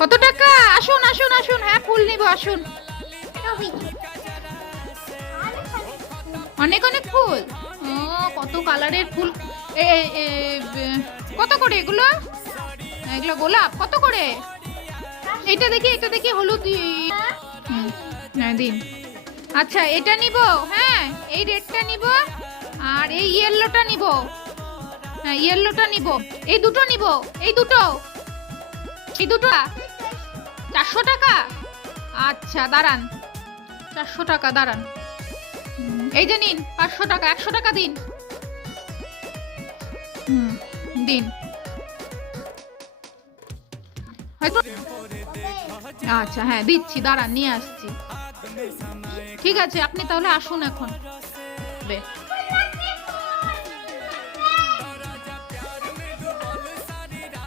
কত টাকা? আসুন আসুন আসুন, হ্যাঁ ফুল নিব, আসুন। অনেক অনেক ফুল, ও কত কালারের ফুল। এ এ- এ- কত করে এগুলো? এগুলো গোলাপ কত করে? এটা দেখি, এটা দেখি, হলুদ। হুম, হ্যাঁ দিন। আচ্ছা এটা নিব, হ্যাঁ এই রেডটা নিব, আর এই ইয়েলোটা নিব। হ্যাঁ ইয়েলোটা নিব, এই দুটো নিব, এই দুটো, এই দুটো 400 টাকা। আচ্ছা দাঁড়ান, 400 টাকা দাঁড়ান। এই যে নিন 500 টাকা, 100 টাকা দিন। হুম, দিন। হয়তো আচ্ছা হ্যাঁ দিচ্ছি, দাঁড়ান নিয়ে আসছি। ঠিক আছে আপনি তাহলে আসুন এখন।